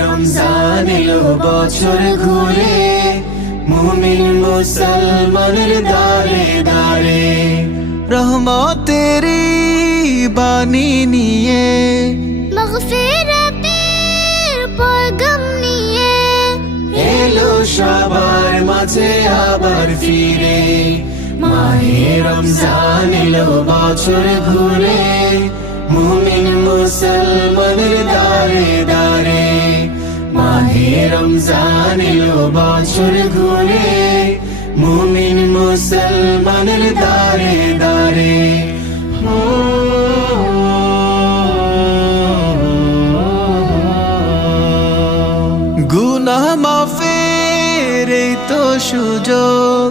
রমজান এলো বছর ঘুরে, মুমিন মুসলমানের দারে দারে। রহমতেরি বাণী নিয়ে, মাগফিরাতের পয়গাম নিয়ে, এলো সবার মাঝে আবার ফিরে। মাহে রমজান এলো বছর ঘুরে, মুমিন মুসলমানের দারে দারে। মাহে রমজান এলো বছর ঘুরে, মুমিন মুসলমানের দারে দারে। গুনাহ মাফের এই তো সুযোগ,